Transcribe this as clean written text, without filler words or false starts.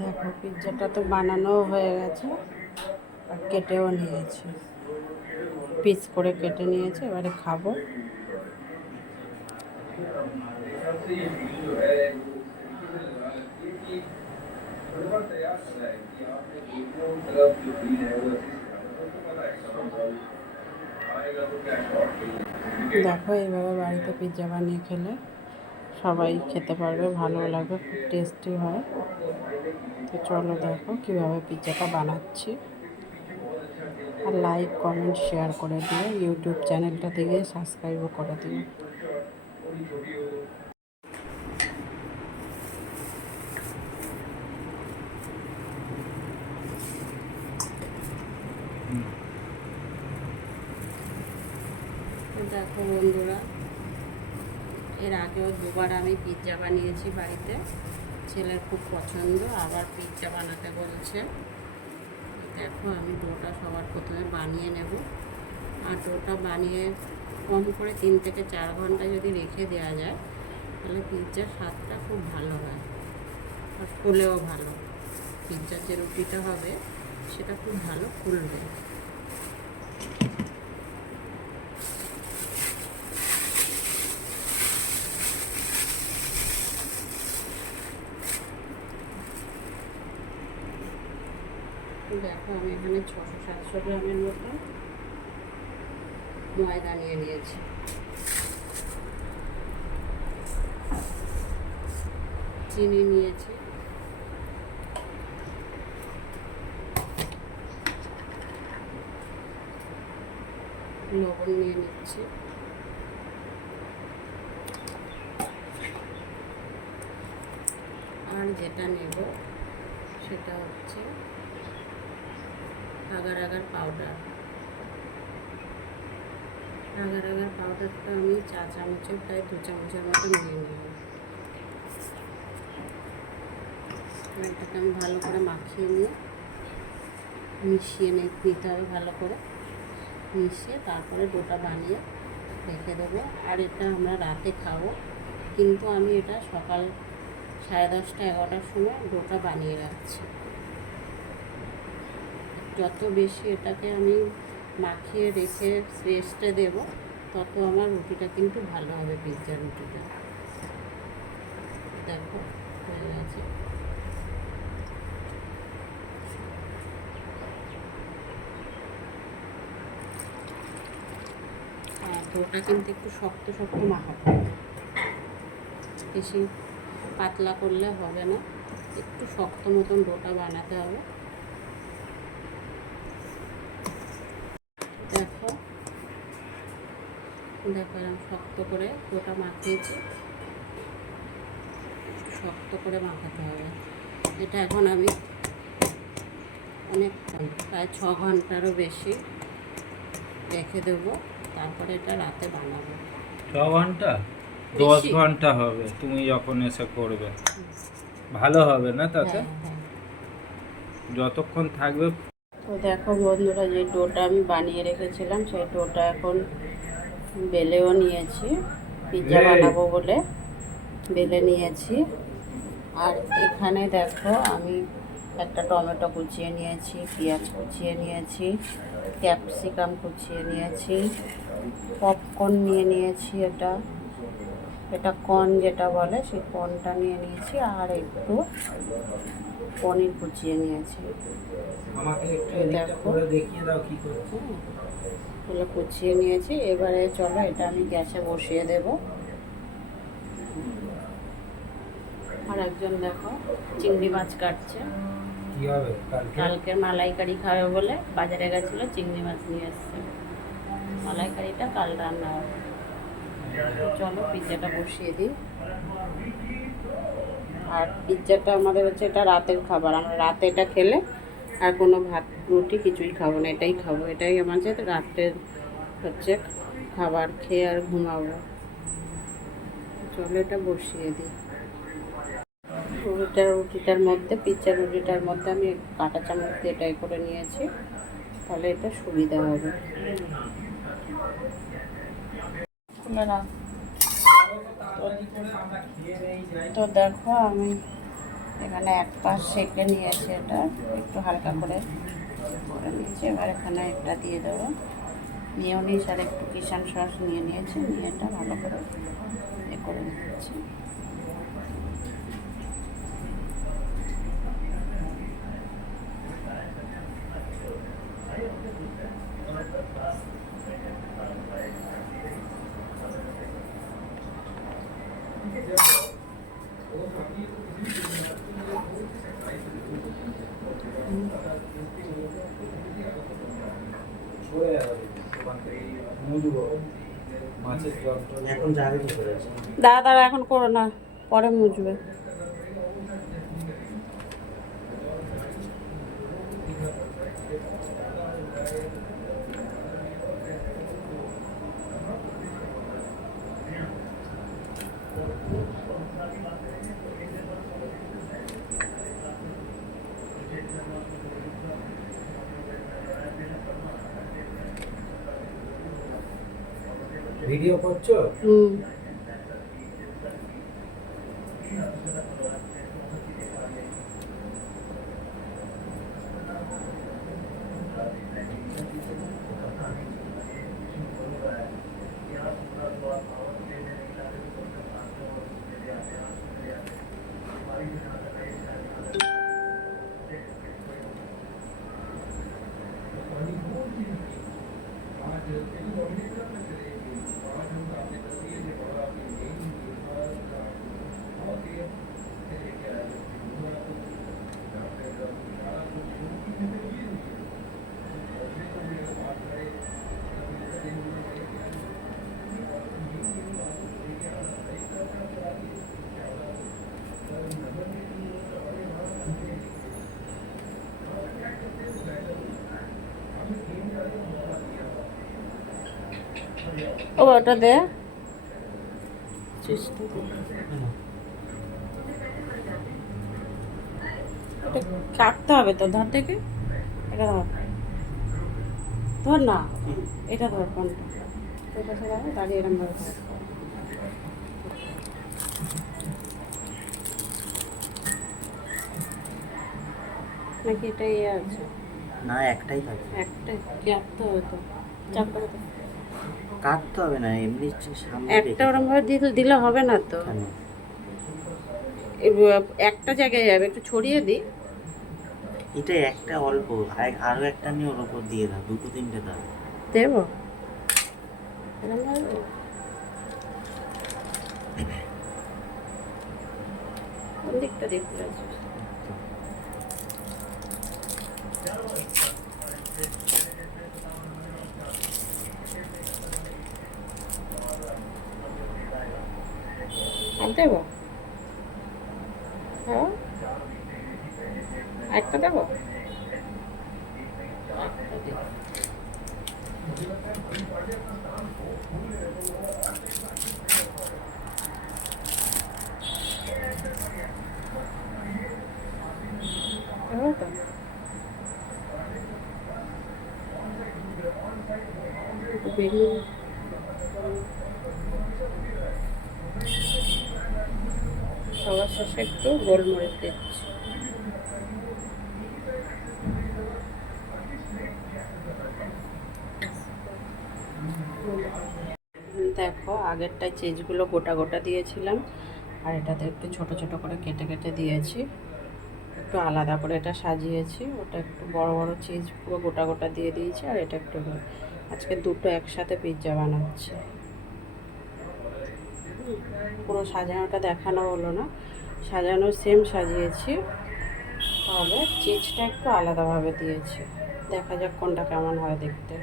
দেখো পিৎজাটা তো বানানো হয়ে গেছে আর কেটেও নিয়েছি, পিস করে কেটে নিয়েছি, এবারে খাবো। দেখো এইভাবে বাড়িতে পিৎজা বানিয়ে খেলে সবাই খেতে পারবে, ভালো লাগবে, খুব টেস্টি হয়। তো চলো দেখো কীভাবে পিৎজাটা বানাচ্ছি। আর লাইক কমেন্ট শেয়ার করে দিও, ইউটিউব চ্যানেলটা থেকে সাবস্ক্রাইবও করে দিও। দেখো বন্ধুরা, এর আগেও দুবার আমি পিৎজা বানিয়েছি বাড়িতে, ছেলের খুব পছন্দ, আবার পিৎজা বানাতে বলছে। দেখো আমি ডোটা সবার প্রথমে বানিয়ে নেব, আর ডোটা বানিয়ে কম করে 3 থেকে 4 ঘন্টা যদি রেখে দেওয়া যায় তাহলে পিৎজার স্বাদটা খুব ভালো হয় আর ফুলেও ভালো। পিৎজার যে রুটিটা হবে সেটা খুব ভালো ফুলবে। দেখো আমি এখানে 600-700 গ্রামের মতো ময়দা নিয়ে নিয়েছি। চিনি নিয়েছি, লবণ নিয়ে নিচ্ছি, আর যেটা নেব সেটা হচ্ছে agar agar powder. Agar agar পাউডারটা আমি 4 চামচে প্রায় 2 চামচের মতো নিয়ে নেব। এটাকে আমি ভালো করে মাখিয়ে নিয়ে মিশিয়ে নিতে হবে, ভালো করে মিশিয়ে তারপরে ডোটা বানিয়ে রেখে দেবো। আর এটা আমরা রাতে খাবো, কিন্তু আমি এটা সকাল 10:30-11টার সময় ডোটা বানিয়ে রাখছি। যত বেশি এটাকে আমি মাখিয়ে রেখে রেস্টে দেব তত আমার রুটিটা কিন্তু ভালো হবে, পিৎজার রুটিটা। দেখো হয়ে গেছে। আর ডোটা কিন্তু একটু শক্ত শক্ত মাখাতে হবে, বেশি পাতলা করলে হবে না, একটু শক্ত মতন ডোটা বানাতে হবে। দেখো দেখো এরকম শক্ত করে ডোটা মাখিয়েছি, শক্ত করে মাখাতে হবে। এটা এখন আমি অনেকক্ষণ প্রায় 6 ঘন্টারও বেশি রেখে দেবো, তারপরে এটা রাতে বানাবো। 6 ঘন্টা 10 ঘন্টা হবে তুমি যখন এসে করবে, ভালো হবে না তাতে? যতক্ষণ থাকবে। তো দেখো বন্ধুরা, যে ডোটা আমি বানিয়ে রেখেছিলাম সেই ডোটা এখন বেলেও নিয়েছি, পিৎজা বানাবো বলে বেলে নিয়েছি। আর এখানে দেখো আমি একটা টমেটো কুচিয়ে নিয়েছি, পেঁয়াজ কুচিয়ে নিয়েছি, ক্যাপসিকাম কুচিয়ে নিয়েছি, পপকর্ন নিয়ে নিয়েছি, এটা কর্ন যেটা বলে সেই কর্নটা নিয়ে নিয়েছি, আর একটু পনির কুচিয়ে নিয়েছি। দেখো এগুলো কুচিয়ে নিয়েছি। এবারে চলো এটা আমি গ্যাসে বসিয়ে দেব। আর একজন দেখো চিংড়ি মাছ কাটছে, কালকের মালাইকারি খাবে বলে বাজারে গেছিলো, চিংড়ি মাছ নিয়ে এসছে, মালাইকারিটা কাল রান্না হবে। চলো পিৎজাটা বসিয়ে দিই। আর পিৎজাটা আমাদের হচ্ছে এটা রাতের খাবার, আমরা রাতে এটা খেলে আর কোনো ভাত রুটি কিছুই খাবো না, এটাই খাবো, এটাই আমাদের রাতের হচ্ছে খাবার, খেয়ে আর ঘুমাবো। চলো এটা বসিয়ে দিই। রুটিটার মধ্যে, পিৎজার রুটিটার মধ্যে আমি কাঁটা চামচ দিয়ে এটাই করে নিয়েছি, তাহলে এটা সুবিধা হবে। তো দেখো আমি এখানে এক পাশ সেঁকে নিয়েছে, এটা একটু হালকা করে করে নিয়েছি। এবার এখানে একটা দিয়ে দেবো মেয়োনিজ আর একটু কিষান সস নিয়ে নিয়েছি, নিয়ে এটা ভালো করে করে দিচ্ছি। এখন যাবে কি করে? দাদা এখন করো না, পরে মুছবে। ভিডিও করছো? হুম। ও ওটা দে, চেষ্টা কর। এটা কাটতে হবে তো, ধর থেকে এটা ধর, ধর না, এটা ধর কোনটা, এটা ধর, দাঁড়িয়ে এরম ভাবে ধর। নাকি এটা ইয়ে আছে? না, একটাই থাকে। একটা কাটতে হবে তো, চাপ করে তো। কাটতে হবে না, এমনি সামনে একটা ওরম ভাবে দিলে হবে না তো, কেন? একটা জায়গায় যাবে, একটু ছড়িয়ে দিই। এটা একটা অল্প, আরো একটা নিয়ে ওর উপর দিয়ে দাও, দুটো তিনটে দাও। দেবো এরম ভাবে? কোন দিকটা দেখতে আছিস? আর দেবো? হ্যাঁ, একটা দেবো? দেবো তো? বেগুন সবার শেষে একটু গোলমরিচ দিচ্ছি। দেখো, আগেরটায় চিজগুলো গোটা গোটা দিয়েছিলাম, আর এটাতে একটু ছোট ছোট করে কেটে কেটে দিয়েছি, একটু আলাদা করে এটা সাজিয়েছি। ওটা একটু বড় বড় চিজ পুরো গোটা গোটা দিয়ে দিয়েছি, আর এটা একটু আজকে দুটো একসাথে পিৎজা বানাচ্ছি। পুরো সাজানোটা দেখানো হলো না, সাজানো সেম সাজিয়েছি, তবে চিজটা একটু আলাদাভাবে দিয়েছি। দেখা যাক কোনটা কেমন হয় দেখতে।